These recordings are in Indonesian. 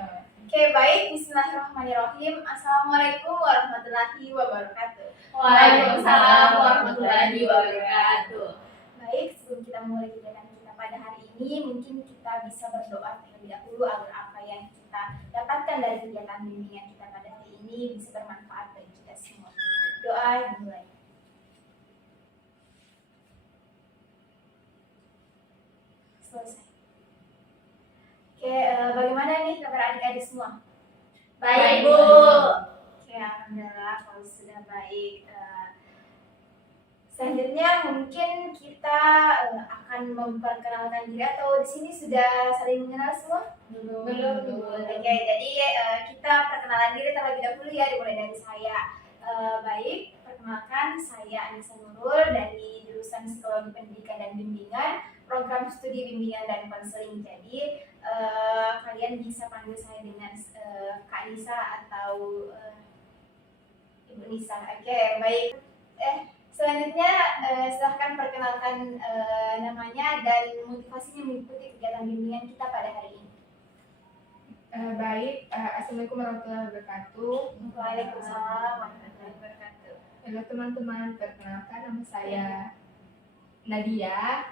Oke, baik. Bismillahirrahmanirrahim. Assalamualaikum warahmatullahi wabarakatuh. Waalaikumsalam warahmatullahi wabarakatuh. Baik, sebelum kita memulai kegiatan kita pada hari ini, mungkin kita bisa berdoa terlebih dahulu agar apa yang kita dapatkan dari kegiatan bimbingan kita pada hari ini bisa bermanfaat bagi kita semua. Doa dimulai. Selesai. Oke, bagaimana nih kabar adik-adik semua? Baik, Bu. Oke, alhamdulillah kalau sudah baik. Selanjutnya mungkin kita akan memperkenalkan diri, atau di sini sudah saling mengenal semua? Belum. Oke, jadi kita perkenalan diri terlebih dahulu ya, dimulai dari saya. Baik, perkenalkan saya Anissa Nurul dari jurusan Psikologi Pendidikan dan Bimbingan, program studi bimbingan dan konseling. Jadi kalian bisa panggil saya dengan Kak Nisa atau Ibu Nisa. Oke, baik. Selanjutnya silahkan perkenalkan namanya dan motivasinya mengikuti kegiatan bimbingan kita pada hari ini. Baik, Assalamualaikum warahmatullahi wabarakatuh. Waalaikumsalam warahmatullahi wabarakatuh. Halo teman-teman, perkenalkan nama saya Nadia.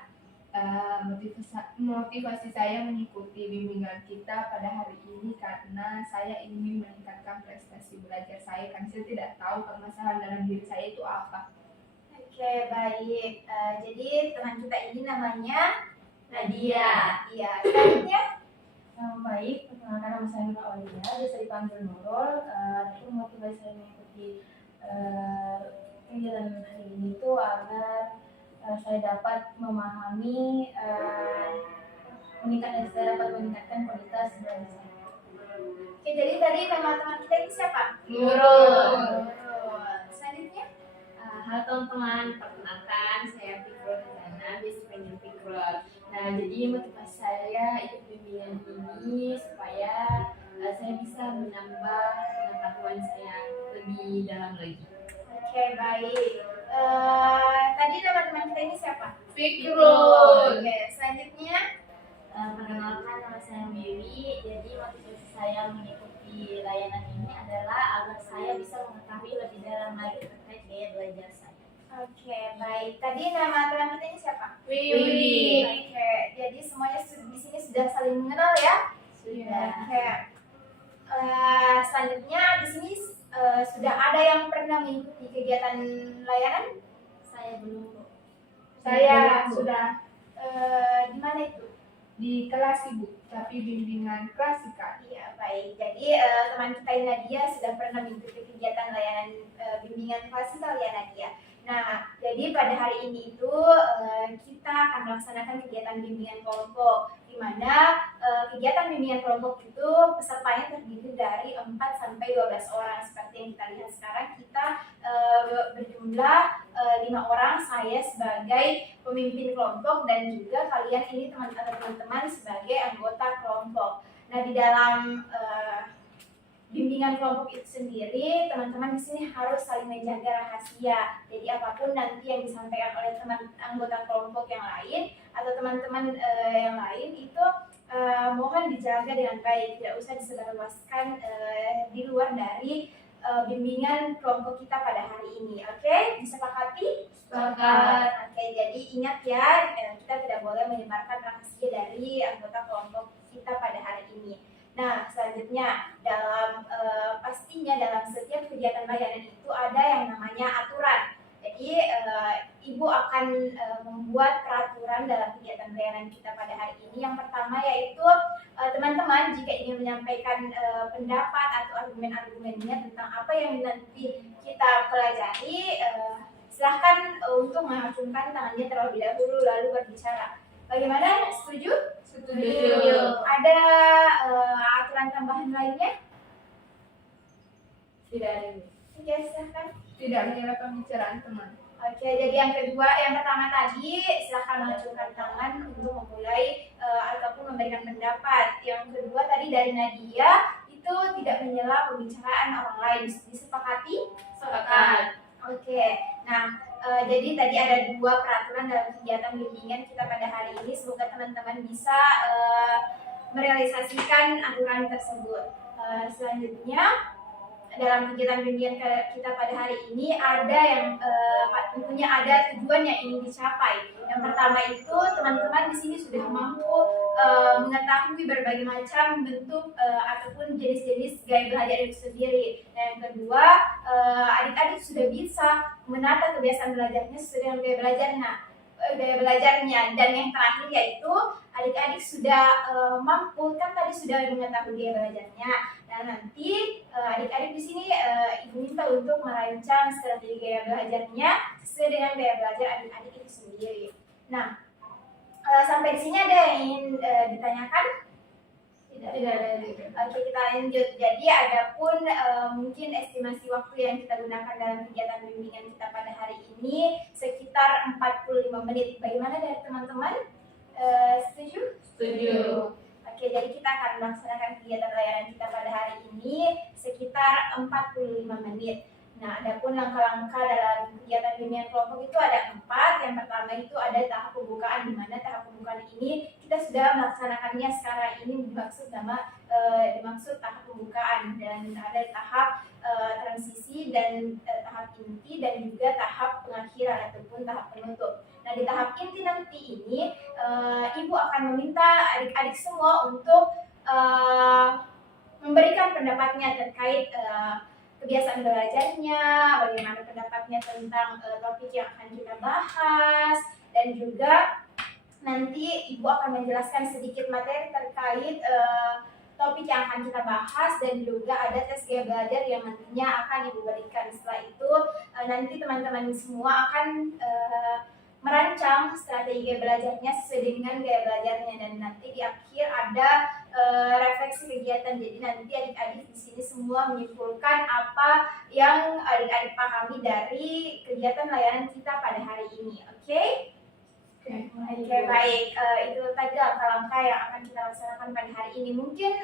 Motivasi saya mengikuti bimbingan kita pada hari ini karena saya ingin meningkatkan prestasi belajar saya, karena saya tidak tahu permasalahan dalam diri saya itu apa. Oke, baik. Jadi teman kita ini namanya Nadia. Iya, selanjutnya. Baik, perkenalkan nama saya Nurul Aulia, biasa dipanggil Nurul. Itu motivasi saya mengikuti kegiatan hari ini itu agar saya dapat memahami saya dapat meningkatkan kualitas belajar saya. Oke, jadi tadi nama teman kita ini siapa? Nurul. Selanjutnya. Halo teman-teman, perkenalkan saya Fikro Hazana, biasa dipanggil Fikro. Nah, jadi motivasi saya ikut bimbingan ini supaya saya bisa menambah pengetahuan saya lebih dalam lagi. Oke, baik. Tadi nama teman kita ini siapa? Fikro. Oke, selanjutnya. Perkenalkan nama saya Mary. Jadi motivasi saya mengikuti layanan ini adalah agar saya bisa mengetahui lebih dalam lagi terkait gaya belajar saya. Oke, baik. Tadi nama teman kita ini siapa? Wiwi. Oke, jadi semuanya di sini sudah saling mengenal ya? Sudah. Oke. Selanjutnya di sini sudah ada yang pernah mengikuti kegiatan layanan? Saya belum. Saya sudah Di mana itu? di kelas Ibu, tapi bimbingan klasika. Iya, baik. Jadi teman kita ini Nadia sudah pernah mengikuti kegiatan layanan bimbingan klasikal ya Nadia. Nah, jadi pada hari ini itu kita akan melaksanakan kegiatan bimbingan kelompok, di mana kegiatan bimbingan kelompok itu pesertanya terdiri dari 4 sampai 12 orang. Seperti yang kita lihat sekarang, kita berjumlah 5 orang, saya sebagai pemimpin kelompok dan juga kalian ini teman-teman sebagai anggota kelompok. Nah, di dalam bimbingan kelompok itu sendiri, teman-teman di sini harus saling menjaga rahasia. Jadi apapun nanti yang disampaikan oleh teman anggota kelompok yang lain atau teman-teman yang lain itu mohon dijaga dengan baik, tidak usah disebarluaskan di luar dari bimbingan kelompok kita pada hari ini. Oke, disepakati? Sepakat. Oke, jadi ingat ya, kita tidak boleh menyebarkan rahasia dari anggota kelompok kita pada hari ini. Nah, selanjutnya pastinya dalam setiap kegiatan layanan itu ada yang namanya aturan. Jadi Ibu akan membuat peraturan dalam kegiatan layanan kita pada hari ini. Yang pertama yaitu teman-teman jika ingin menyampaikan pendapat atau argumen-argumennya tentang apa yang nanti kita pelajari, silahkan untuk mengacungkan tangannya terlebih dahulu lalu berbicara. Bagaimana? Setuju? Setuju. Ada aturan tambahan lainnya? Tidak ada. Oke, silahkan. Tidak menyela pembicaraan teman. Oke, jadi yang pertama tadi silahkan mengacungkan tangan untuk memulai ataupun memberikan pendapat. Yang kedua tadi dari Nadia itu tidak menyela pembicaraan orang lain. Disepakati? Sepakat. Oke, nah jadi tadi ada 2 peraturan dalam kegiatan bimbingan kita pada hari ini. Semoga teman-teman bisa merealisasikan aturan tersebut. Selanjutnya dalam kegiatan bimbingan kita pada hari ini ada yang tentunya ada tujuan yang ingin dicapai. Yang pertama itu teman-teman di sini sudah mampu mengetahui berbagai macam bentuk ataupun jenis-jenis gaya belajar itu sendiri. Dan yang kedua, adik-adik sudah bisa menata kebiasaan belajarnya sesuai dengan gaya belajarnya. Dan yang terakhir yaitu adik-adik sudah mampu, kan tadi sudah mengetahui gaya belajarnya. Dan nanti adik-adik di sini ibu minta untuk merancang strategi gaya belajarnya sesuai dengan gaya belajar adik-adik itu sendiri. Nah, sampai di sini ada yang ingin ditanyakan? Tidak ada. Oke, kita lanjut. Jadi adapun mungkin estimasi waktu yang kita gunakan dalam kegiatan bimbingan kita pada hari ini sekitar 45 menit. Bagaimana dari teman-teman? Setuju? Setuju. Oke, jadi kita akan melaksanakan kegiatan layanan kita pada hari ini sekitar 45 menit. Nah, adapun langkah-langkah dalam kegiatan bimbingan kelompok itu ada 4. Yang pertama itu ada tahap pembukaan, di mana tahap pembukaan ini kita sudah melaksanakannya sekarang ini dimaksud tahap pembukaan, dan ada tahap transisi dan tahap inti dan juga tahap pengakhiran ataupun tahap penutup. Nah, di tahap inti nanti ini ibu akan meminta adik-adik semua untuk memberikan pendapatnya terkait kebiasaan belajarnya, bagaimana pendapatnya tentang topik yang akan kita bahas, dan juga nanti ibu akan menjelaskan sedikit materi terkait topik yang akan kita bahas, dan juga ada tes gaya belajar yang nantinya akan ibu berikan. Setelah itu nanti teman-teman semua akan merancang strategi gaya belajarnya sesuai dengan gaya belajarnya, dan nanti di akhir ada refleksi kegiatan. Jadi nanti adik-adik di sini semua menyimpulkan apa yang adik-adik pahami dari kegiatan layanan kita pada hari ini. Oke? Oke, baik. Itu tadi langkah-langkah yang akan kita laksanakan pada hari ini. Mungkin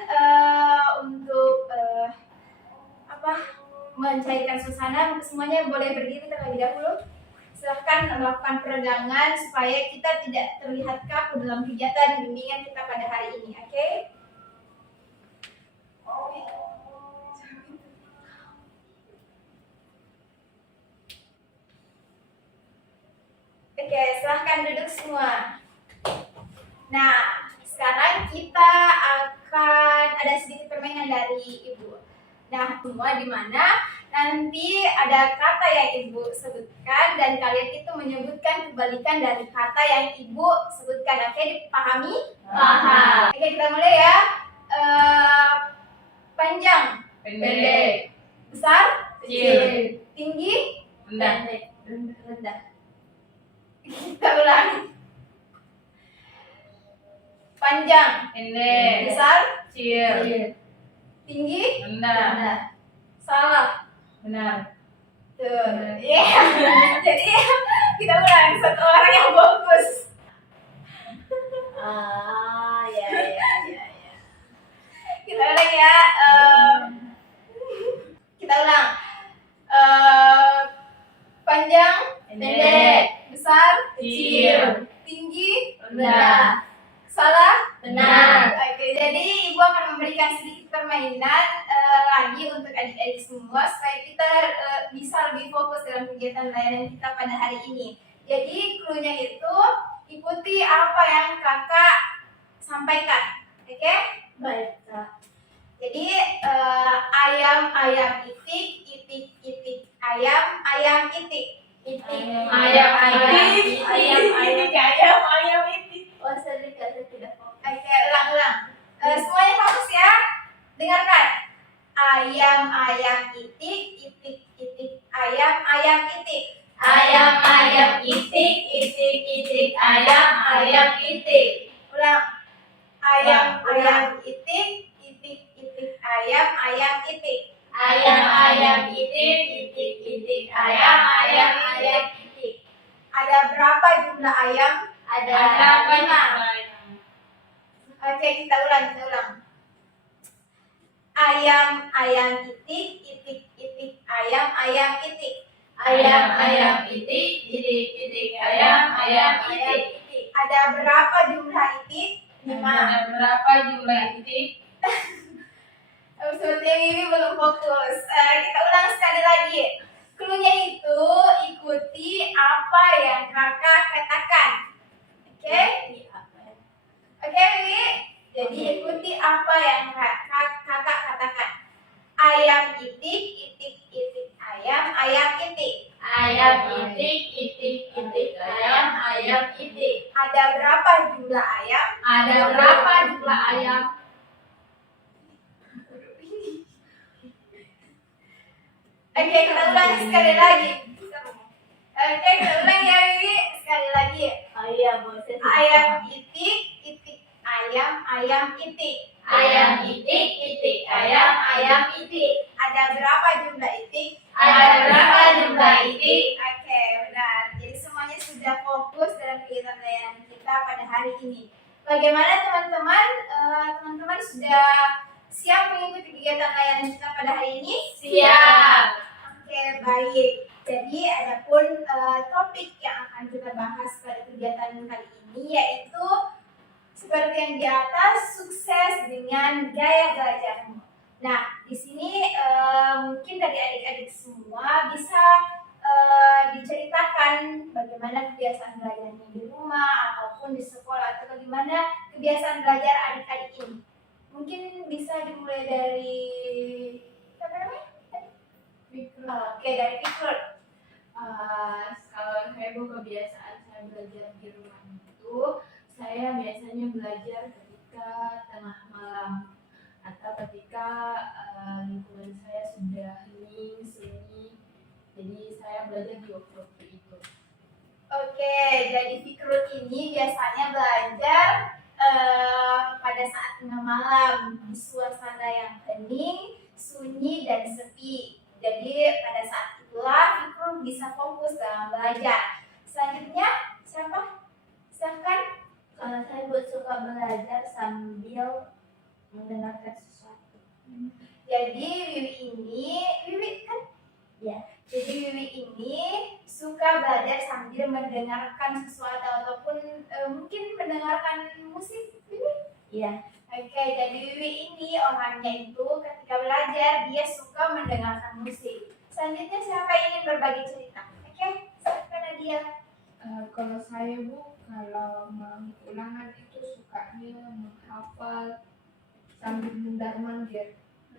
untuk mencairkan suasana, semuanya boleh berdiri terlebih dahulu. Silahkan melakukan peregangan supaya kita tidak terlihat kaku dalam kegiatan bimbingan kita pada hari ini. Oke? Oke, silahkan duduk semua. Nah, sekarang kita akan ada sedikit permainan dari ibu. Nah, semua di mana nanti ada kata yang ibu sebutkan dan kalian itu menyebutkan kebalikan dari kata yang ibu sebutkan. Oke, dipahami? Paham. Oke, kita mulai ya. Panjang, Pendek. besar, Kecil. tinggi, Rendah. Kita ulangi. Panjang, Pendek. besar, Kecil. tinggi, Rendah. salah. Benar. Tuh, iya. Jadi kita ulang, satu orang yang fokus. Ya. Kita ulang ya. Kita ulang. Panjang, Pendek. besar, Kecil. tinggi, Rendah. salah. Benar. Oke, jadi ibu akan memberikan sedikit permainan lagi untuk adik-adik semua supaya kita bisa lebih fokus dalam kegiatan layanan kita pada hari ini. Jadi clue-nya itu ikuti apa yang kakak sampaikan, oke? Baik, Kak. Jadi ayam itik ayam itik. Ayam itik. Oh, saya tidak fokus. Oke, ulang. Semuanya fokus ya. Dengarkan. Ayam itik ayam itik. Ayam itik. Ayam itik. Ulang. Ayam itik ayam itik. Ayam itik. Ayam itik. Ada berapa jumlah ayam? Ada lima. Oke, kita ulang. Ayam itik ayam itik. Ayam itik. Ayam itik. Ada berapa jumlah itik? Ada berapa jumlah titik? Sepertinya Wiwi belum fokus. Kita ulang sekali lagi. Clue-nya itu ikuti apa yang kakak katakan. Oke? Oke, Wiwi? Jadi ikuti apa yang kakak katakan. Ayam itik, itik, itik, ayam, ayam itik. Ayam itik, itik, itik, ayam, ayam itik. Ada berapa jumlah ayam? Ada berapa jumlah ayam? Oke, kita ulang sekali lagi. Oke, kita ulang ya, Wiwi. Sekali lagi. Oh iya, bosan. Ayam itik, itik, ayam, ayam itik. Ayam itik, itik, ayam, ayam itik. Ada berapa jumlah itik? Ada berapa jumlah itik? Oke, benar. Jadi semuanya sudah fokus dalam kegiatan layanan kita pada hari ini. Bagaimana teman-teman? Teman-teman sudah siap mengikuti kegiatan layanan kita pada hari ini? Siap. Oke, baik. Jadi adapun topik yang akan kita bahas pada kegiatan kali ini yaitu seperti yang di atas, sukses dengan gaya belajarmu. Nah, di sini mungkin dari adik-adik semua bisa diceritakan bagaimana kebiasaan belajarnya di rumah ataupun di sekolah atau bagaimana kebiasaan belajar adik-adik ini. Mungkin bisa dimulai dari siapa namanya? Oke, dari Fikrul. Kalau saya kebiasaan saya belajar di rumah itu, saya biasanya belajar ketika tengah malam atau ketika lingkungan saya sudah hening, sunyi. Jadi saya belajar di waktu-waktu itu. Oke, jadi Fikrul ini biasanya belajar pada saat tengah malam di suasana yang hening, sunyi dan sepi. Jadi pada saat itulah Fikrul bisa fokus dalam belajar. Selanjutnya siapa? Silahkan. Kalau saya suka belajar sambil mendengarkan sesuatu. Jadi Wiwi kan? Ya. Jadi Wiwi ini suka belajar sambil mendengarkan sesuatu ataupun mungkin mendengarkan musik, Wiwi? Iya. Oke, jadi Wiwi ini orangnya itu ketika belajar dia suka mendengarkan musik. Selanjutnya siapa yang ingin berbagi cerita? Oke, silakan Nadia. Kalau saya kalau mau ulangan itu sukanya menghafal sambil mundar-mandir.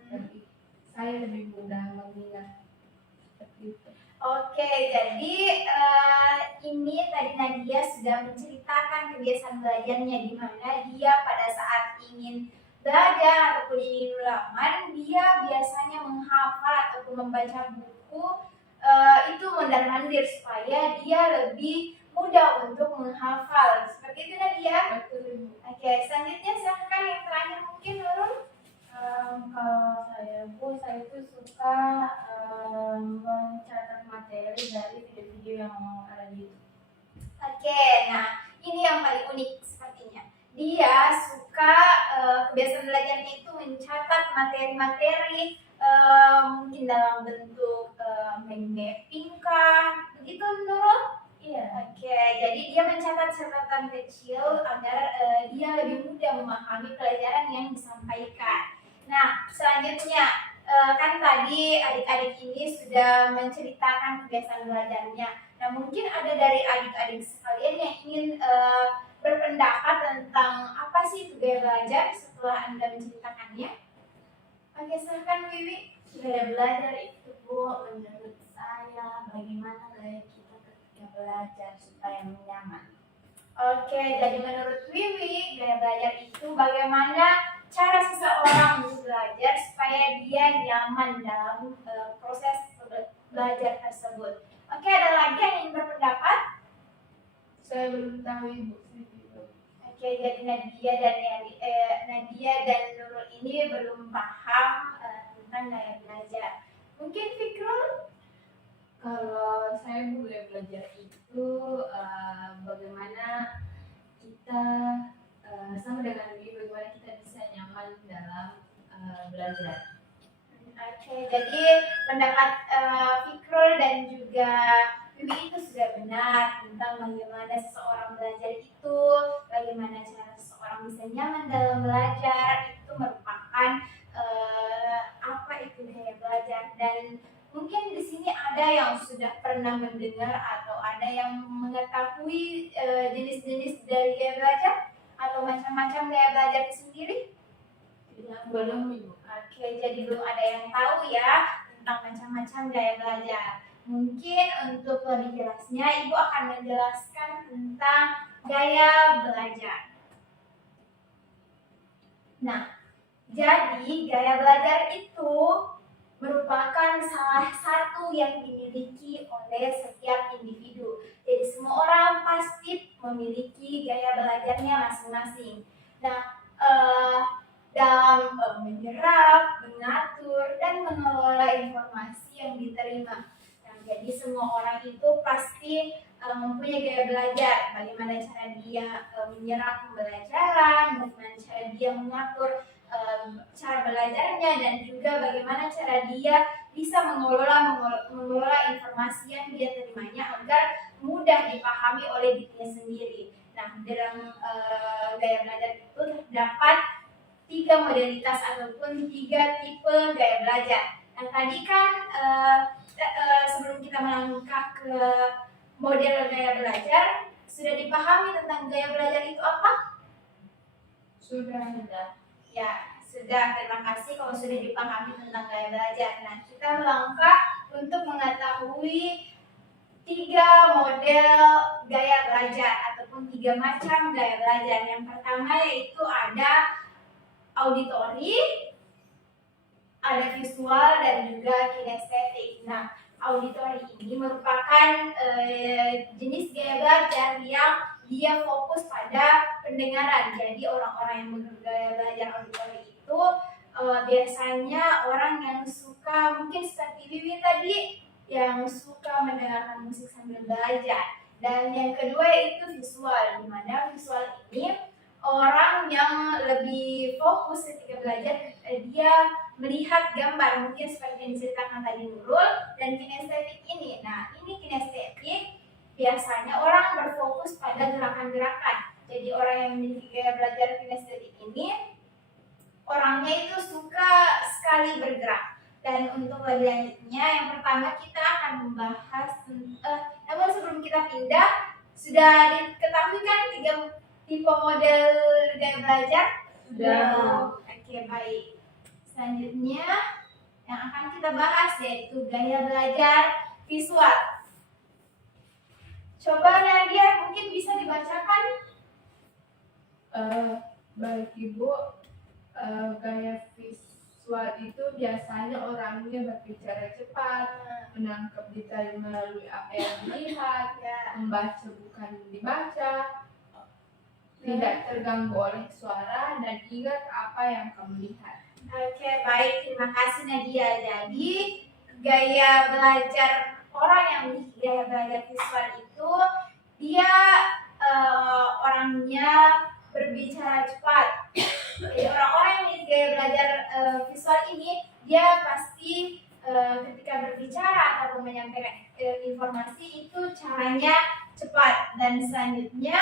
Tapi saya lebih mudah mengingat seperti itu. Oke, jadi ini tadi Nadia sudah menceritakan kebiasaan belajarnya di mana dia pada saat ingin belajar ataupun ingin ulangan, dia biasanya menghafal ataupun membaca buku itu mondar-mandir supaya dia lebih mudah untuk menghafal. Seperti itu Nadia. Oke, selanjutnya silakan yang terakhir mungkin Nurul. Kalau saya itu suka mencatat materi dari video-video yang ada di YouTube. Oke, nah ini yang paling unik sepertinya. Dia suka kebiasaan belajarnya itu mencatat materi-materi mungkin dalam bentuk mind mapping kah? Begitu Nurul? Iya. Oke, jadi dia mencatat catatan kecil agar dia lebih mudah memahami pelajaran yang disampaikan. Nah, selanjutnya kan tadi adik-adik ini sudah menceritakan kebiasaan belajarnya. Nah, mungkin ada dari adik-adik sekalian yang ingin berpendapat tentang apa sih itu gaya belajar setelah Anda menceritakannya. Oke, silakan Wiwi. Gaya belajar itu menurut saya bagaimana gaya kita ketika belajar supaya nyaman. Oke, jadi menurut Wiwi, gaya belajar itu bagaimana cara seseorang untuk belajar supaya dia nyaman dalam proses belajar tersebut. Oke, ada lagi yang ingin berpendapat? Saya belum tahu Ibu. Oke, jadi Nadia dan Nurul ini belum paham tentang gaya belajar. Mungkin Fikrul? Kalau saya mulai belajar itu bagaimana kita sama dengan bagaimana kita bisa nyaman dalam belajar. Oke, jadi pendapat Fikrul dan juga Wiwi itu sudah benar tentang bagaimana seseorang belajar itu, bagaimana cara seseorang seseorang bisa nyaman dalam belajar itu merupakan apa itu gaya belajar. Dan mungkin di sini ada yang sudah pernah mendengar atau ada yang mengetahui jenis-jenis dari gaya belajar atau macam-macam gaya belajar itu sendiri? Belum Ibu. Oke, jadi belum ada yang tahu ya tentang macam-macam gaya belajar. Mungkin untuk lebih jelasnya, Ibu akan menjelaskan tentang gaya belajar. Nah, jadi gaya belajar itu merupakan salah satu yang dimiliki oleh setiap individu. Jadi semua orang pasti memiliki gaya belajarnya masing-masing. Nah, dalam menyerap, mengatur, dan mengelola informasi yang diterima. Nah, jadi semua orang itu pasti mempunyai gaya belajar. Bagaimana cara dia menyerap pembelajaran, bagaimana cara dia mengatur cara belajarnya, dan juga bagaimana cara dia bisa mengelola informasi yang dia terimanya agar mudah dipahami oleh dirinya sendiri. Nah, dalam gaya belajar itu terdapat 3 modalitas ataupun 3 tipe gaya belajar. Nah, tadi kan sebelum kita melangkah ke model gaya belajar, sudah dipahami tentang gaya belajar itu apa? Sudah. Ya, sudah. Terima kasih kalau sudah dipahami tentang gaya belajar. Nah, kita melangkah untuk mengetahui 3 model gaya belajar ataupun 3 macam gaya belajar. Yang pertama yaitu ada auditori, ada visual, dan juga kinestetik. Nah, auditori ini merupakan jenis gaya belajar yang dia fokus pada pendengaran. Jadi orang-orang yang bergaya belajar auditori itu biasanya orang yang suka, mungkin seperti Wiwi tadi, yang suka mendengarkan musik sambil belajar. Dan yang kedua yaitu visual, di mana visual ini orang yang lebih fokus ketika belajar, dia melihat gambar, mungkin seperti yang diceritakan tadi Nurul. Dan kinestetik ini, nah ini kinestetik biasanya orang berfokus pada gerakan-gerakan. Jadi orang yang memiliki gaya belajar kinestetik ini orangnya itu suka sekali bergerak. Dan untuk lebih lanjutnya, yang pertama kita akan membahas namun sebelum kita pindah, sudah diketahui kan 3 tipe model gaya belajar? Sudah. Oke, baik. Selanjutnya yang akan kita bahas yaitu gaya belajar visual. Coba Nadia mungkin bisa dibacakan. Baik Ibu, gaya visual itu biasanya orangnya berbicara cepat, menangkap detail melalui apa yang dilihat, membaca bukan dibaca, tidak terganggu oleh suara, dan ingat apa yang kamu lihat. Oke, baik. Terima kasih Nadia. Jadi gaya belajar orang yang memiliki gaya belajar visual itu dia orangnya berbicara cepat. Jadi orang-orang yang memiliki gaya belajar visual ini dia pasti ketika berbicara atau menyampaikan informasi itu caranya cepat. Dan selanjutnya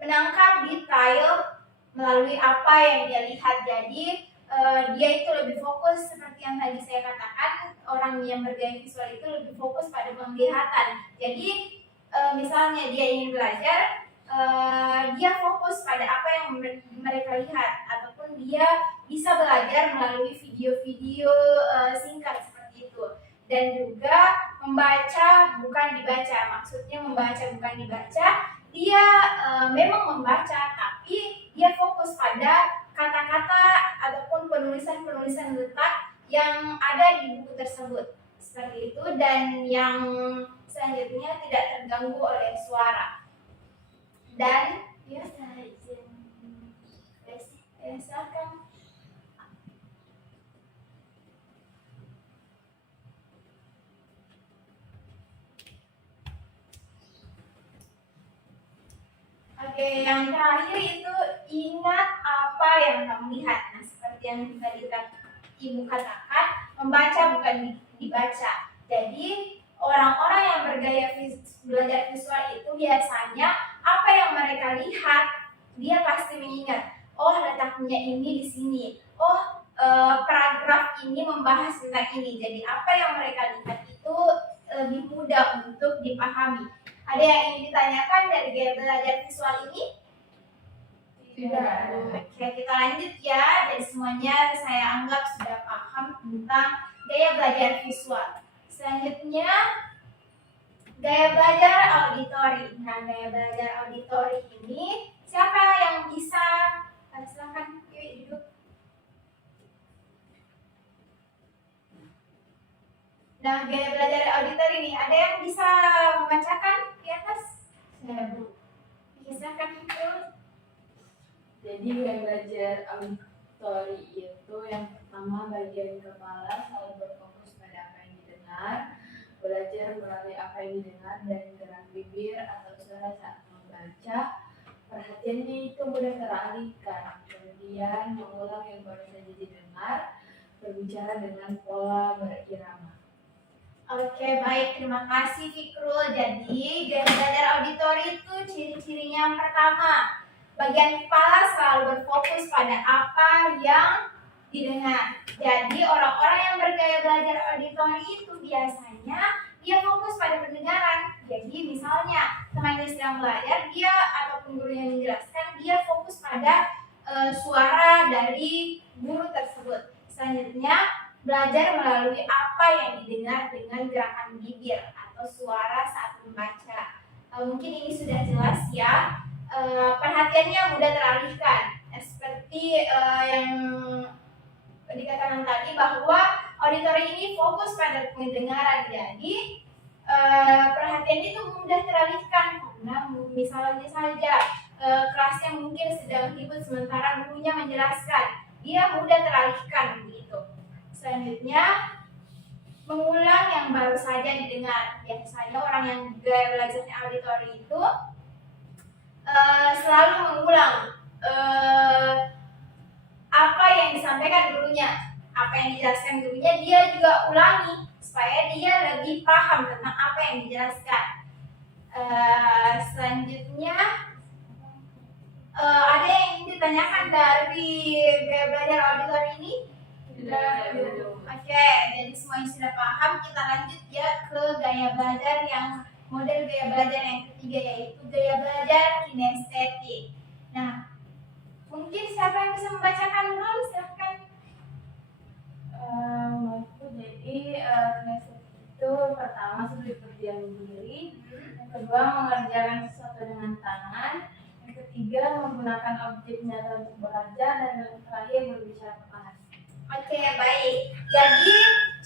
menangkap detail melalui apa yang dia lihat. Jadi dia itu lebih fokus seperti yang tadi saya katakan, orang yang bergaya visual itu lebih fokus pada penglihatan. Jadi misalnya dia ingin belajar, dia fokus pada apa yang mereka lihat, ataupun dia bisa belajar melalui video-video singkat seperti itu. Dan juga membaca bukan dibaca, maksudnya membaca bukan dibaca, dia memang membaca tapi dia fokus pada kata-kata ataupun penulisan-penulisan letak yang ada di buku tersebut seperti itu. Dan yang selanjutnya tidak terganggu oleh suara. Dan ya saya izin silakan. Oke, yang terakhir itu ingat apa yang kamu lihat. Nah, seperti yang tadi Ibu katakan, membaca bukan dibaca. Jadi orang-orang yang bergaya belajar visual itu biasanya apa yang mereka lihat dia pasti mengingat, oh letaknya ini di sini, oh paragraf ini membahas tentang ini. Jadi apa yang mereka lihat itu lebih mudah untuk dipahami. Ada yang ingin ditanyakan dari gaya belajar visual ini? Tidak. Oke, kita lanjut ya. Jadi semuanya saya anggap sudah paham tentang gaya belajar visual. Selanjutnya, gaya belajar auditori. Nah, gaya belajar auditori ini siapa yang bisa? Silakan, yuk duduk. Nah, gaya belajar auditori ini ada yang bisa membacakan di atas? Saya Bu. Silakan itu. Jadi gaya belajar auditori itu yang pertama bagian kepala selalu berfokus pada apa yang didengar, belajar melalui apa yang didengar dan gerak bibir atau suara saat membaca. Perhatiannya itu mudah teralihkan, kemudian mengulang yang baru saja didengar, berbicara dengan pola berirama. Oke, baik. Terima kasih Fikrul. Jadi, gaya belajar auditori itu ciri-cirinya yang pertama, bagian kepala selalu berfokus pada apa yang didengar. Jadi, orang-orang yang bergaya belajar auditori itu biasanya dia fokus pada pendengaran. Jadi, misalnya temannya sedang belajar, dia ataupun guru yang menjelaskan, dia fokus pada suara dari guru tersebut. Selanjutnya, belajar melalui apa yang didengar dengan gerakan bibir atau suara saat membaca. Mungkin ini sudah jelas ya. Perhatiannya mudah teralihkan. Seperti yang dikatakan tadi bahwa auditori ini fokus pada pendengaran. Jadi perhatian itu mudah teralihkan karena misalnya saja kelasnya mungkin sedang ribut sementara gurunya menjelaskan, dia mudah teralihkan begitu. Selanjutnya, mengulang yang baru saja didengar. Biasanya orang yang gaya belajarnya auditori itu selalu mengulang apa yang disampaikan gurunya, apa yang dijelaskan gurunya, dia juga ulangi supaya dia lebih paham tentang apa yang dijelaskan. Selanjutnya, ada yang ingin ditanyakan dari gaya belajar auditori ini? Oke, jadi semuanya sudah paham. Kita lanjut ya ke gaya belajar yang model gaya belajar yang ketiga, yaitu gaya belajar kinestetik. Nah, mungkin siapa yang bisa membacakan dulu? Silahkan. Jadi kinestetik itu pertama sulit berdiam diri, yang kedua mengerjakan sesuatu dengan tangan, yang ketiga menggunakan objek nyata untuk belajar, dan yang terakhir berbicara perlahan. Oke, baik. Jadi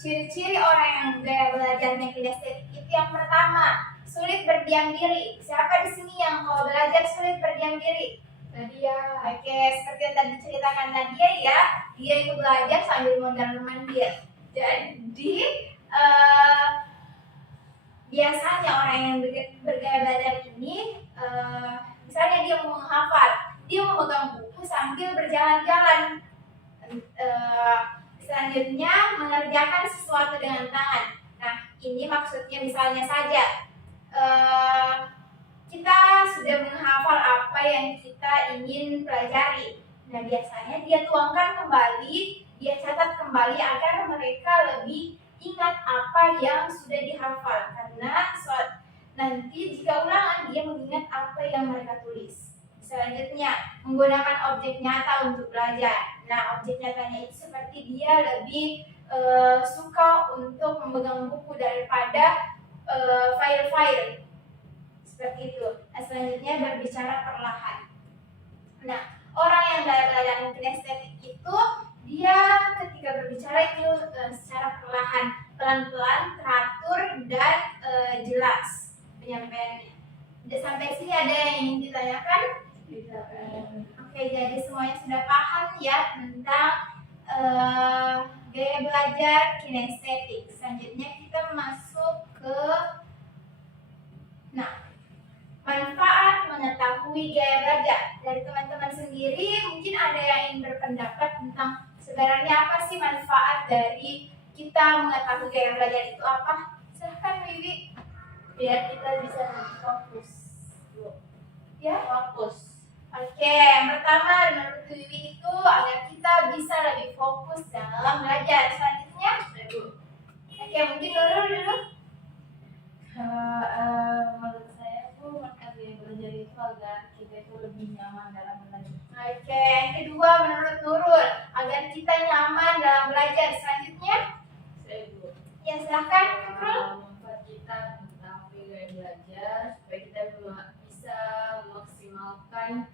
ciri-ciri orang yang gaya belajarnya kinestetik itu yang pertama, sulit berdiam diri. Siapa di sini yang kalau belajar sulit berdiam diri? Nadia. Oke, seperti yang tadi diceritakan Nadia ya, dia itu belajar sambil mondar-mandir. Jadi biasanya orang yang bergaya belajar ini, misalnya dia mau menghafal, dia memegang buku sambil berjalan-jalan. Selanjutnya mengerjakan sesuatu dengan tangan. Nah, ini maksudnya misalnya saja kita sudah menghafal apa yang kita ingin pelajari. Nah, biasanya dia tuangkan kembali, dia catat kembali agar mereka lebih ingat apa yang sudah dihafal. Karena nanti jika ulangan dia mengingat apa yang mereka tulis. Selanjutnya, menggunakan objek nyata untuk belajar. Nah, objek nyatanya itu seperti dia lebih suka untuk memegang buku daripada file-file. Seperti itu. Nah, selanjutnya berbicara perlahan. Nah, orang yang belajar kinestetik itu dia ketika berbicara itu secara perlahan, pelan-pelan, teratur dan jelas penyampaiannya. Sampai sini ada yang ingin ditanyakan? Oke, jadi semuanya sudah paham ya tentang gaya belajar kinestetik. Selanjutnya kita masuk ke manfaat mengetahui gaya belajar. Dari teman-teman sendiri mungkin ada yang ingin berpendapat tentang sebenarnya apa sih manfaat dari kita mengetahui gaya belajar itu apa? Silahkan Wiwi. Biar kita bisa lebih fokus. Ya, Fokus. Oke, yang pertama menurut Wiwi itu agar kita bisa lebih fokus dalam belajar. Selanjutnya, oke mungkin Nurul dulu. Menurut saya tuh mata gaya belajar itu agar kita itu lebih nyaman dalam belajar. Oke, yang kedua menurut Nurul agar kita nyaman dalam belajar. Selanjutnya, Saya Bu, ya silahkan Nurul. membuat kita mengetahui gaya belajar supaya kita bisa memaksimalkan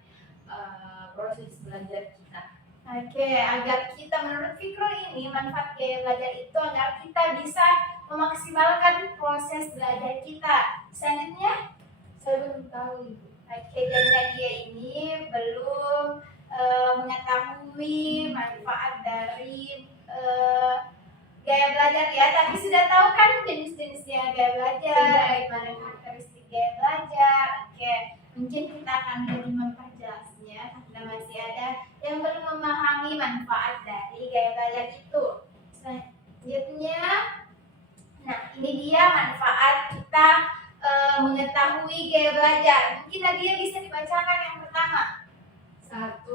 proses belajar kita. Oke, agar kita menurut Fikrul ini manfaat gaya belajar itu agar kita bisa memaksimalkan proses belajar kita. Selanjutnya, Saya belum tahu Ibu. oke, dan Nadia ini belum mengetahui manfaat dari gaya belajar ya, tapi sudah tahu kan jenis-jenisnya gaya belajar, bagaimana karakteristik gaya belajar. Oke, mungkin kita akan lebih memperjelasnya karena masih ada yang belum memahami manfaat dari gaya belajar itu. Selanjutnya, nah ini dia manfaat kita mengetahui gaya belajar. Mungkin Nadia bisa dibacakan yang pertama. 1.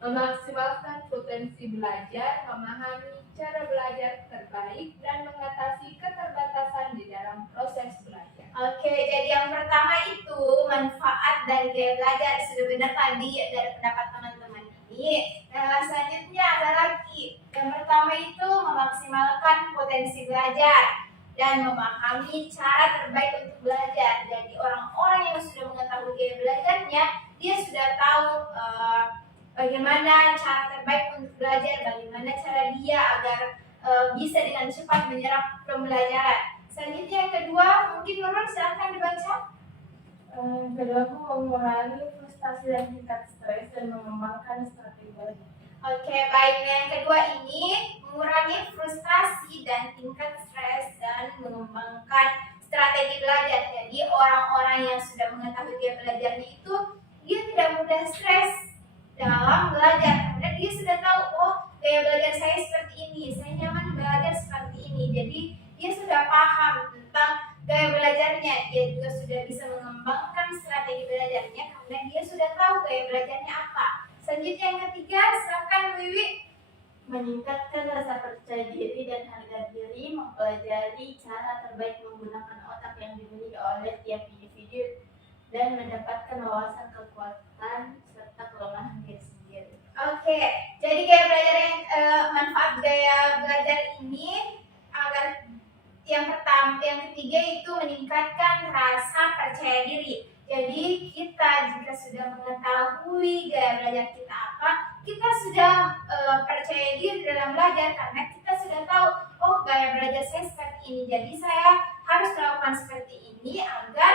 Memaksimalkan potensi belajar, memahami cara belajar terbaik, dan mengatasi keterbatasan di dalam proses belajar. Oke, jadi yang pertama itu manfaat dari gaya belajar. Sudah benar tadi dari pendapat teman-teman ini. Nah, selanjutnya ada lagi. Yang pertama itu memaksimalkan potensi belajar dan memahami cara terbaik untuk belajar. Jadi orang-orang yang sudah mengetahui gaya belajarnya, dia sudah tahu bagaimana cara terbaik untuk belajar, bagaimana cara dia agar bisa dengan cepat menyerap pembelajaran. Selanjutnya yang kedua, mungkin Nurul silahkan dibaca. Kedua, mengurangi frustasi dan tingkat stres dan mengembangkan strategi belajar. Oke, baik. Yang kedua ini mengurangi frustasi dan tingkat stres dan mengembangkan strategi belajar. Jadi orang-orang yang sudah mengetahui gaya belajarnya itu dia tidak mudah stres dalam belajar karena dia sudah tahu, oh gaya belajar saya seperti ini, saya nyaman belajar seperti ini. Jadi dia sudah paham tentang gaya belajarnya, dia juga sudah bisa mengembangkan strategi belajarnya karena dia sudah tahu gaya belajarnya apa. Selanjutnya yang ketiga, silakan Wiwi. Meningkatkan rasa percaya diri dan harga diri, mempelajari cara terbaik menggunakan otak yang dimiliki oleh tiap individu, dan mendapatkan wawasan kekuatan serta kelemahan diri sendiri. Oke, jadi gaya belajar yang manfaat gaya belajar ini agar yang ketiga itu meningkatkan rasa percaya diri. Jadi kita jika sudah mengetahui gaya belajar kita apa, kita sudah percaya diri dalam belajar karena kita sudah tahu, oh gaya belajar saya seperti ini. Jadi saya harus melakukan seperti ini agar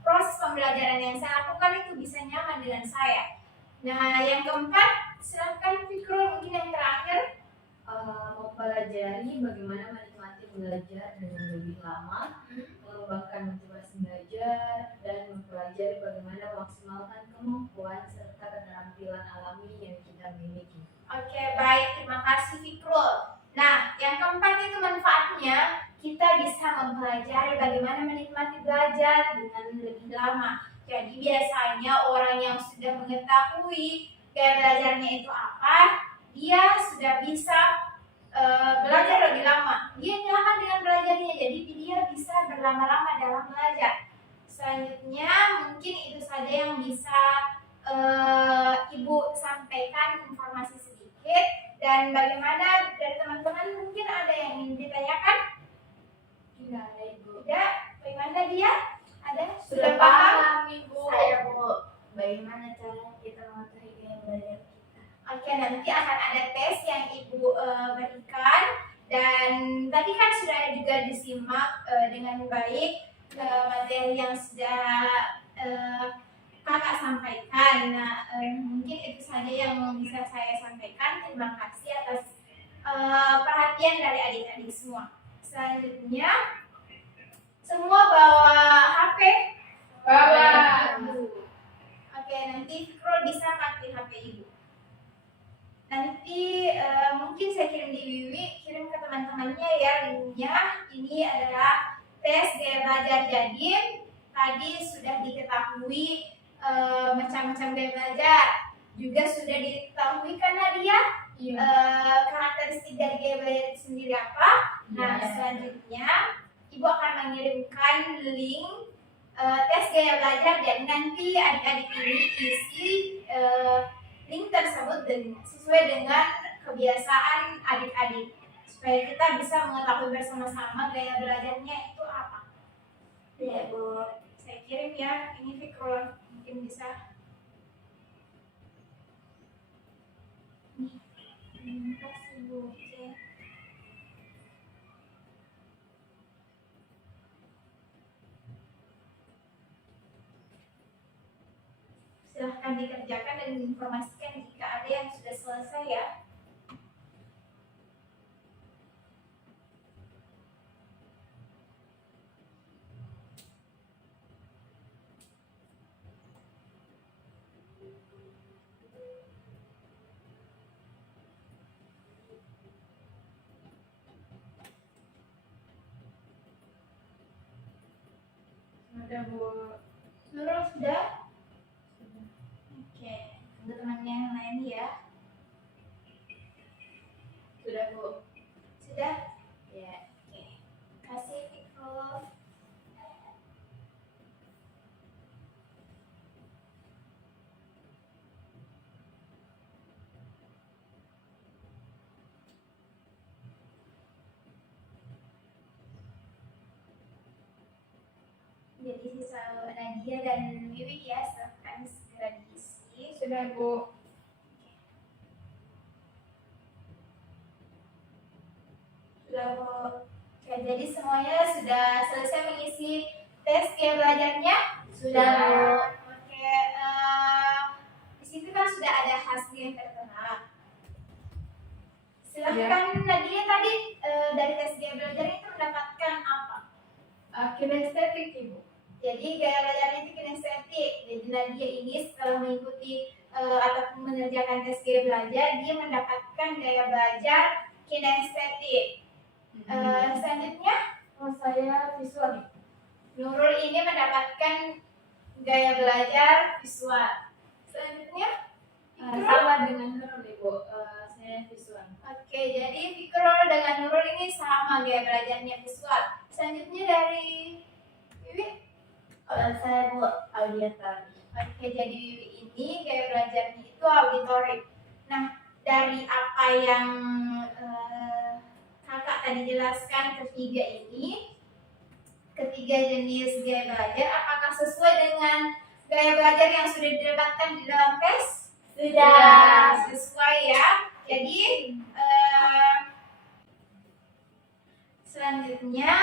proses pembelajaran yang saya lakukan itu bisa nyaman dengan saya. Nah, yang keempat, silakan Fikrul mungkin yang terakhir. Mempelajari bagaimana menikmati belajar dengan lebih lama, mengembangkan motivasi belajar, dan mempelajari bagaimana memaksimalkan kemampuan serta keterampilan alami yang kita miliki. Oke, baik, terima kasih Fikrul. Nah, yang keempat itu manfaatnya kita bisa mempelajari bagaimana menikmati belajar dengan lebih lama. Jadi biasanya orang yang sudah mengetahui gaya belajarnya itu apa, dia sudah bisa belajar lebih lama. Dia nyaman dengan belajarnya, jadi dia bisa berlama-lama dalam belajar. Selanjutnya mungkin itu saja yang bisa Ibu sampaikan informasi sedikit. Dan bagaimana dari teman-teman mungkin ada yang ingin ditanyakan? Tidak ada Ibu. Tidak? Bagaimana dia? Ada? Sudah paham Ibu. Saya Bu, bagaimana cara kita mengetahui gaya belajar kita? Oke, nanti akan ada tes yang Ibu berikan. Dan tadi kan sudah juga disimak dengan baik materi yang sudah Kakak sampaikan. Nah, mungkin itu saja yang bisa saya sampaikan. Terima kasih atas perhatian dari adik-adik semua. Selanjutnya, semua bawa HP? Bawa. Oke, nanti Fikrul bisa pakai HP Ibu. Nanti mungkin saya kirim di Wiwi, kirim ke teman-temannya ya linknya. Ini adalah tes gaya belajar. Jadi tadi sudah diketahui macam-macam gaya belajar. Juga sudah diketahui kan Nadia karakteristik dari gaya belajar itu sendiri apa? Nah, selanjutnya Ibu akan mengirimkan link tes gaya belajar, dan nanti adik-adik ini isi link tersebut sesuai dengan kebiasaan adik-adik, supaya kita bisa mengetahui bersama-sama gaya belajarnya itu apa. Ya Bu. Saya kirim ya, ini Fikrul mungkin bisa. Terima kasih Bu. Oke. Silahkan dikerjakan dan informasikan jika ada yang sudah selesai ya. Sudah Bu. Nurul sudah? Oke, untuk temannya yang lain ya. Sudah Bu. Sudah? Ya. Oke. Kasih Fikrul. Jadi sisa Nadia dan Wiwi ya, silahkan segera diisi. Sudah Bu. Sudah Bu. Oke, jadi semuanya sudah selesai mengisi tes gaya belajarnya? Sudah Bu. Oke, di situ kan sudah ada hasil yang tertera. Silahkan Nadia tadi dari tes gaya belajar itu mendapatkan apa? Kinestetik Ibu. Jadi gaya belajarnya itu kinestetik. Jadi Nadia ini setelah mengikuti ataupun mengerjakan tes gaya belajar, dia mendapatkan gaya belajar kinestetik. Selanjutnya, Saya visual. Nurul ini mendapatkan gaya belajar visual. Selanjutnya, Fikrul. Sama dengan Nurul Ibu. Saya visual. Oke, jadi Fikrul dengan Nurul ini sama gaya belajarnya visual. Selanjutnya dari Wiwi. Kalau saya Bu, auditory. Oke, jadi Wiwi ini gaya belajarnya itu auditory. Nah, dari apa yang kakak tadi jelaskan ketiga jenis gaya belajar, apakah sesuai dengan gaya belajar yang sudah didapatkan di dalam tes? Sudah. Sesuai ya. Jadi selanjutnya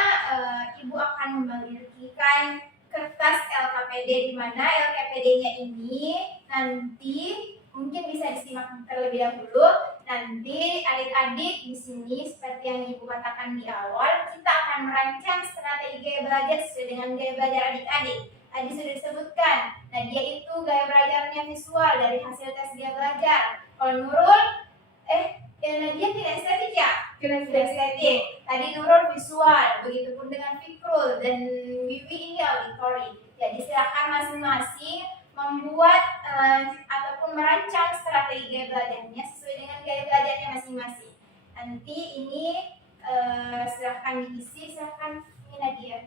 Ibu akan membagikan kertas LKPD, di mana LKPD-nya ini nanti mungkin bisa disimak terlebih dahulu. Nanti adik-adik di sini seperti yang Ibu katakan di awal, kita akan merancang strategi gaya belajar sesuai dengan gaya belajar adik-adik. Tadi sudah disebutkan, Nadia itu gaya belajarnya visual dari hasil tes gaya belajar. Kalau Nurul, Nadia kinestetik ya? Kinestetik. Tadi Nurul visual, begitupun dengan Fikrul dan Wiwi ini auditory. Jadi silakan masing-masing membuat ataupun merancang strategi gaya belajarnya sesuai dengan gaya belajarnya masing-masing. Nanti ini silakan diisi, silakan ini Nadia.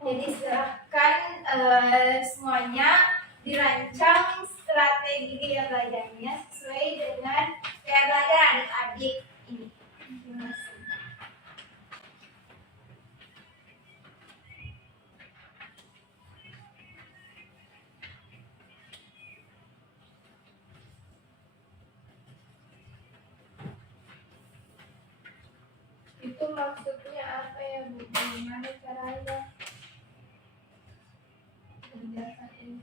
Jadi silakan semuanya dirancang strategi gaya belajarnya sesuai dengan gaya belajar adik-adik ini. Terima kasih. Itu maksudnya apa ya Bu? Gimana caranya? Penjelasan.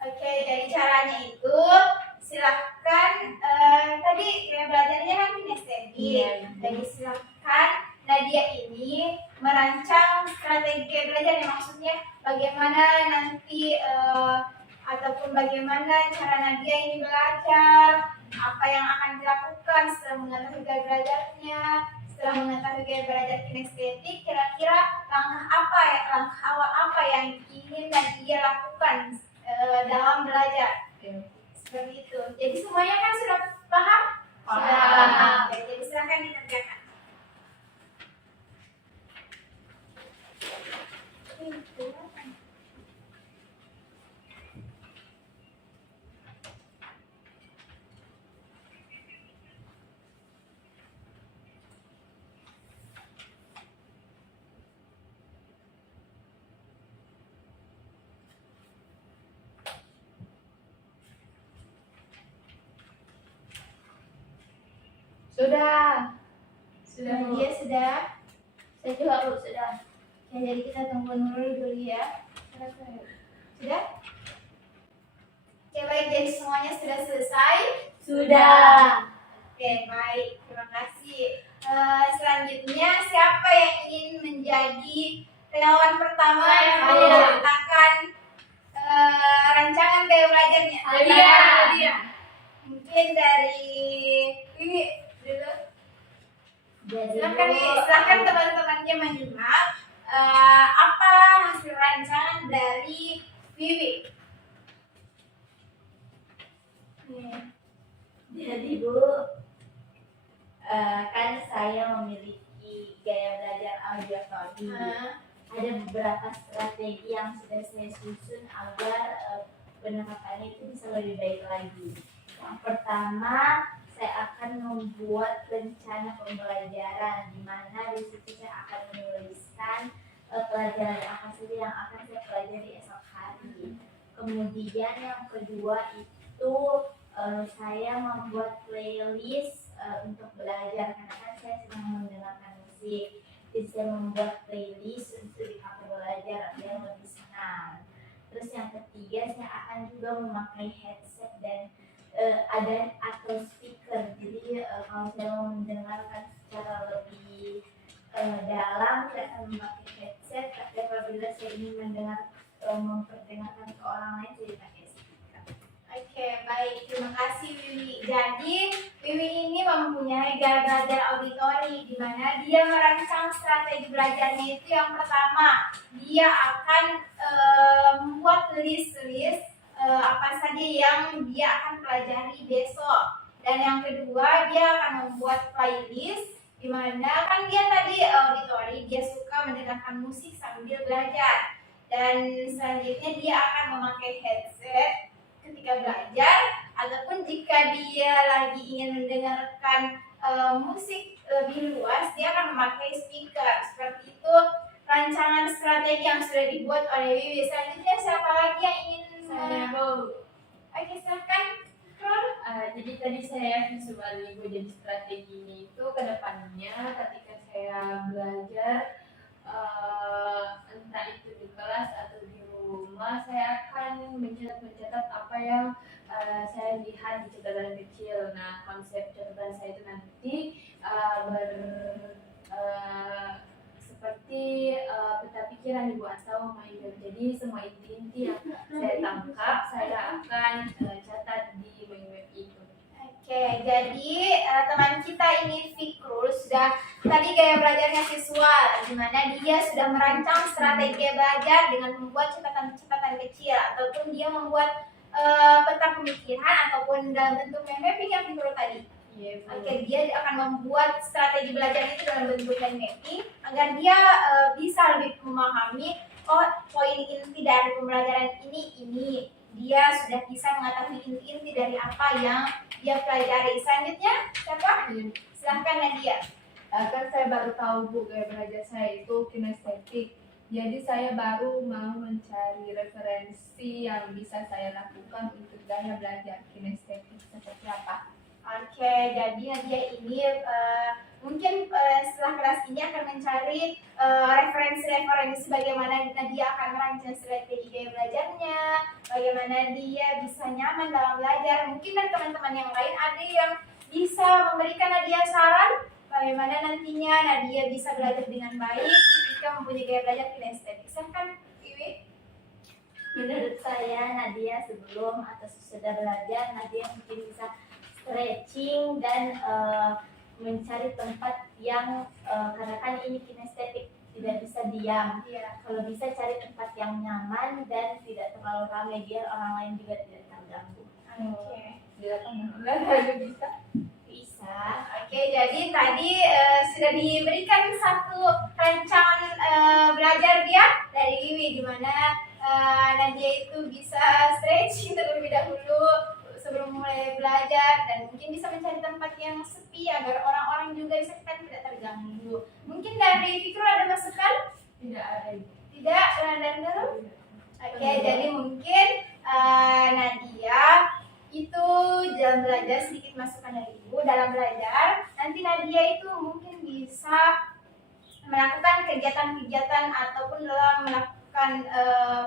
Oke, jadi caranya itu silahkan tadi gaya belajarnya kan kinestetik. Iya. Jadi silahkan Nadia ini merancang strategi gaya belajar, yang maksudnya bagaimana nanti ataupun bagaimana cara Nadia ini belajar, apa yang akan dilakukan setelah mengetahui gaya belajarnya. setelah mengetahui gaya belajar kinestetik, kira-kira langkah awal apa yang ingin Nadia lakukan dalam belajar? Seperti itu. Jadi semuanya kan sudah paham? Paham. Oke, jadi silakan dikerjakan. Sudah. Nadia sudah. Saya juga Bu, sudah. Oke, jadi kita tunggu Nurul dulu ya. Sudah? Oke, baik. Jadi semuanya sudah selesai? Sudah. Oke, baik. Terima kasih. Selanjutnya, siapa yang ingin menjadi relawan pertama yang Saya. menceritakan rancangan gaya belajarnya? Saya. Mungkin dari Wiwi dulu. Jadi Silakan teman-temannya menyimak apa hasil rancangan dari Wiwi. Jadi Bu, kan saya memiliki gaya belajar auditori. Ada beberapa strategi yang sudah saya susun agar penerapannya itu bisa lebih baik lagi. Yang pertama, saya akan membuat rencana pembelajaran di mana di situ saya akan menuliskan pelajaran apa saja yang akan saya pelajari esok hari. Kemudian yang kedua itu saya membuat playlist untuk belajar karena kan saya senang mendengarkan musik. Jadi saya membuat playlist untuk di kafe belajar biar lebih senang. Terus yang ketiga saya akan juga memakai headset dan ada atau speaker. Jadi kalau saya mau mendengarkan secara lebih dalam saya akan memakai headset. Tapi apabila saya ingin memperdengarkan ke orang lain saya pakai speaker. Oke, baik. Terima kasih Wiwi. Jadi, Wiwi ini mempunyai gaya belajar auditori di mana dia merancang strategi belajarnya itu yang pertama, dia akan membuat list-list apa saja yang dia akan pelajari besok. Dan yang kedua, dia akan membuat playlist di mana kan dia tadi auditori, dia suka mendengarkan musik sambil belajar. Dan selanjutnya dia akan memakai headset ketika belajar, ataupun jika dia lagi ingin mendengarkan musik lebih luas, dia akan memakai speaker. Seperti itu rancangan strategi yang sudah dibuat oleh Wiwi. Selanjutnya siapa lagi yang ingin Saya Bu. Oke, silakan. Jadi tadi saya visualisasi jadi strateginya itu ke depannya ketika saya belajar entah itu di kelas atau di rumah, saya akan mencatat apa yang saya lihat di catatan kecil. Nah, konsep catatan saya itu nanti seperti peta pikiran Ibu atau Maider. Jadi semua inti-inti yang saya tangkap saya akan catat di web itu. Oke, jadi teman kita ini Fikrul sudah tadi gaya belajarnya visual, di mana dia sudah merancang strategi belajar dengan membuat catatan-catatan kecil ataupun dia membuat peta pemikiran ataupun dalam bentuk mapping yang Fikrul tadi. Oke, dia akan membuat strategi belajar itu dalam bentuk mind mapping agar dia bisa lebih memahami poin inti dari pembelajaran ini. Dia sudah bisa mengetahui inti-inti dari apa yang dia pelajari. Selanjutnya siapa? Silahkan Nadia. Kan saya baru tahu Bu gaya belajar saya itu kinestetik. Jadi saya baru mau mencari referensi yang bisa saya lakukan untuk gaya belajar kinestetik seperti apa. Oke, jadi Nadia ini mungkin setelah kelas ini akan mencari referensi-referensi bagaimana Nadia akan merancang strategi gaya belajarnya, bagaimana dia bisa nyaman dalam belajar. Mungkin dari teman-teman yang lain ada yang bisa memberikan Nadia saran bagaimana nantinya Nadia bisa belajar dengan baik ketika mempunyai gaya belajar kinestetik. Silahkan, Wiwi. Menurut saya Nadia sebelum atau sesudah belajar Nadia mungkin bisa stretching dan mencari tempat yang karena kan ini kinestetik, tidak bisa diam. Iya. Kalau bisa cari tempat yang nyaman dan tidak terlalu ramai biar orang lain juga tidak terganggu. Oke. Di lapangan olahraga bisa. Bisa. Oke, jadi tadi sudah diberikan satu rancangan belajar dia dari Wiwi, di mana Nadia itu bisa stretching terlebih dahulu sebelum mulai belajar, dan mungkin bisa mencari tempat yang sepi agar orang-orang juga bisa tidak terganggu. Mungkin dari Fikru ada masukan? Tidak ada. Tidak, dari Nurul? Oke, jadi mungkin Nadia itu dalam belajar, sedikit masukan dari Ibu dalam belajar. Nanti Nadia itu mungkin bisa melakukan kegiatan-kegiatan ataupun dalam melakukan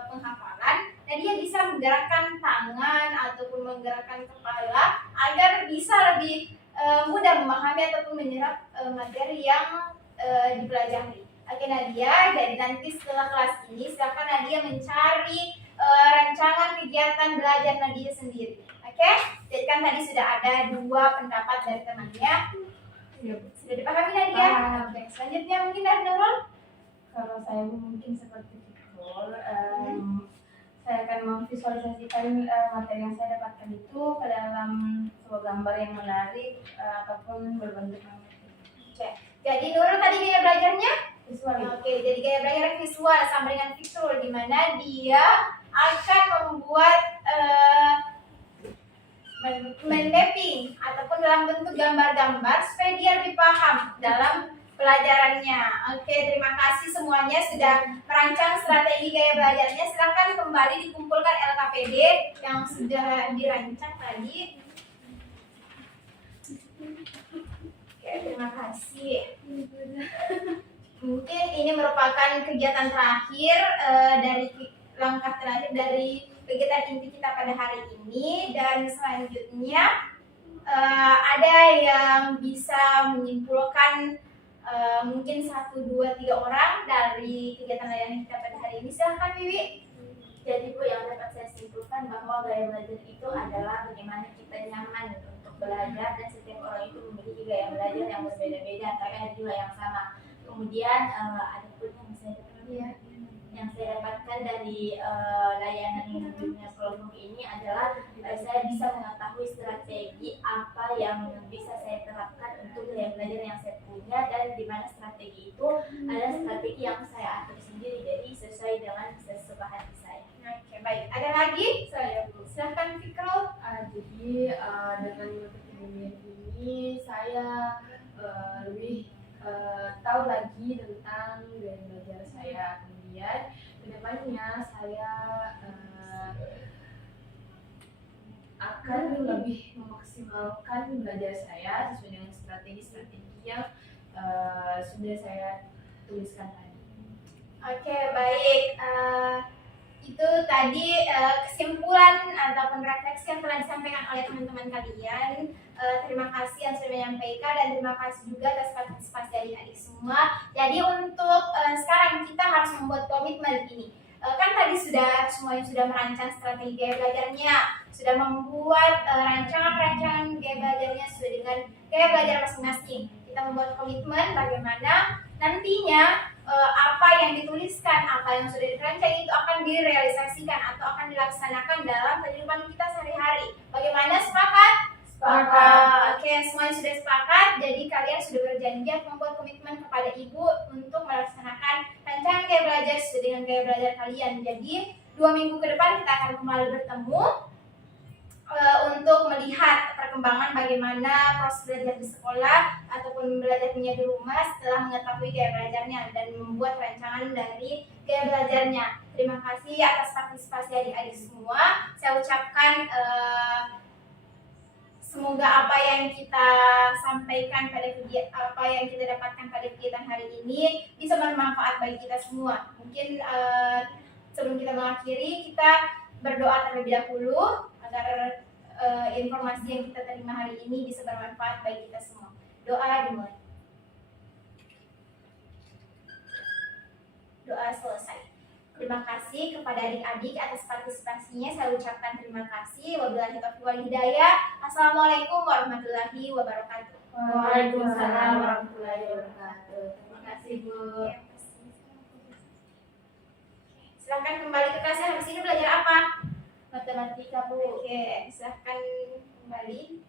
penghafalan. Nadia bisa menggerakkan tangan ataupun menggerakkan kepala agar bisa lebih mudah memahami ataupun menyerap materi yang dipelajari. Oke Nadia, jadi nanti setelah kelas ini silakan Nadia mencari rancangan kegiatan belajar Nadia sendiri. Oke, jadi kan tadi sudah ada 2 pendapat dari temannya. Iya. Sudah dipahami Nadia? Paham. Oke, selanjutnya mungkin dari Nurul. Kalau saya mungkin seperti Fikul, saya akan memvisualisasikan materi yang saya dapatkan itu ke dalam sebuah gambar yang menarik ataupun berbentuk magnetik. Oke, jadi Nurul tadi gaya belajarnya? Visual. Oke, jadi gaya belajar visual sama dengan Fikul, di mana dia akan membuat mapping ataupun dalam bentuk gambar-gambar supaya dia lebih paham dalam pelajarannya. Oke, terima kasih semuanya sudah merancang strategi gaya belajarnya. Silakan kembali dikumpulkan LKPD yang sudah dirancang tadi. Oke, terima kasih. Mungkin ini merupakan kegiatan terakhir dari langkah terakhir dari kegiatan inti kita pada hari ini, dan selanjutnya ada yang bisa menyimpulkan mungkin 1, 2, 3 orang dari kegiatan layanan kita pada hari ini. Silahkan Wiwi. Jadi Bu, yang dapat saya simpulkan bahwa gaya belajar itu adalah bagaimana kita nyaman untuk belajar, dan setiap orang itu memiliki gaya belajar yang berbeda-beda, tapi ada juga yang sama. Kemudian ada pun yang saya dapatkan dari layanan dunia kelompok ini adalah saya bisa mengetahui strategi apa yang bisa saya terapkan untuk gaya belajar yang saya punya, dan di mana strategi itu adalah strategi yang saya atur sendiri, jadi sesuai dengan sesuka hati saya. Oke, baik. Ada lagi? Saya Bu. Silahkan Fikro. Jadi dengan mengikuti bimbingan ini saya lebih tahu lagi tentang gaya belajar saya. Kemudian kedepannya saya akan lebih memaksimalkan belajar saya sesuai dengan strategi-strategi yang sudah saya tuliskan tadi. Oke, baik. Itu tadi kesimpulan ataupun refleksi yang telah disampaikan oleh teman-teman kalian. Terima kasih yang sudah menyampaikan, dan terima kasih juga atas partisipasi adik-adik semua. Jadi untuk sekarang kita harus membuat komitmen ini. Kan tadi semuanya sudah merancang strategi gaya belajarnya, sudah membuat rancangan-rancangan gaya belajarnya sesuai dengan gaya belajar masing-masing. Kita membuat komitmen bagaimana nantinya apa yang dituliskan, apa yang sudah dirancang itu akan direalisasikan atau akan dilaksanakan dalam kehidupan kita sehari-hari. Bagaimana, sepakat? Sepakat. Oke, semuanya sudah sepakat. Jadi kalian sudah berjanji membuat komitmen kepada Ibu untuk melaksanakan rancangan gaya belajar sesuai dengan gaya belajar kalian. Jadi 2 minggu ke depan kita akan kembali bertemu untuk melihat perkembangan bagaimana proses belajar di sekolah ataupun belajarnya di rumah setelah mengetahui gaya belajarnya dan membuat rancangan dari gaya belajarnya. Terima kasih atas partisipasi adik-adik semua. Saya ucapkan semoga apa yang kita sampaikan pada apa yang kita dapatkan pada kegiatan hari ini bisa bermanfaat bagi kita semua. Mungkin sebelum kita mengakhiri, kita berdoa terlebih dahulu agar informasi yang kita terima hari ini bisa bermanfaat bagi kita semua. Doa dimulai. Doa selesai. Terima kasih kepada adik-adik atas partisipasinya. Saya ucapkan terima kasih. Wabillahi taufiq wal hidayah. Assalamualaikum warahmatullahi wabarakatuh. Waalaikumsalam warahmatullahi wabarakatuh. Terima kasih Bu. Ya, pasti. Silahkan kembali ke kelasnya. Habis ini belajar apa? Matematika Bu. Oke, silahkan kembali.